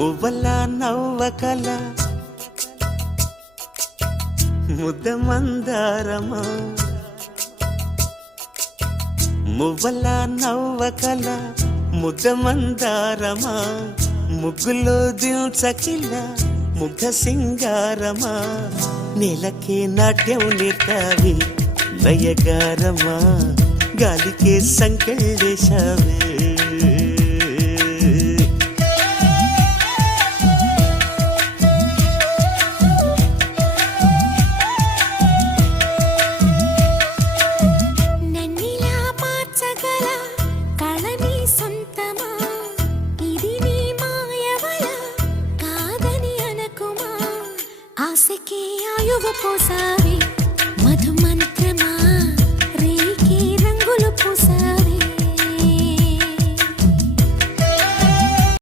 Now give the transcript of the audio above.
మువ్వల నవ్వకల ముద్ద మందారమా మువ్వల నవ్వకల ముద్ద మందారమా ముగ్గులో దిల్చకిల ముగ్ధ సింగారమా నేలకే నాట్యం నేర్తావి నయగారమా గాలికే సంకెళ్ళేశావే ఆశకే ఆయువు పోసావే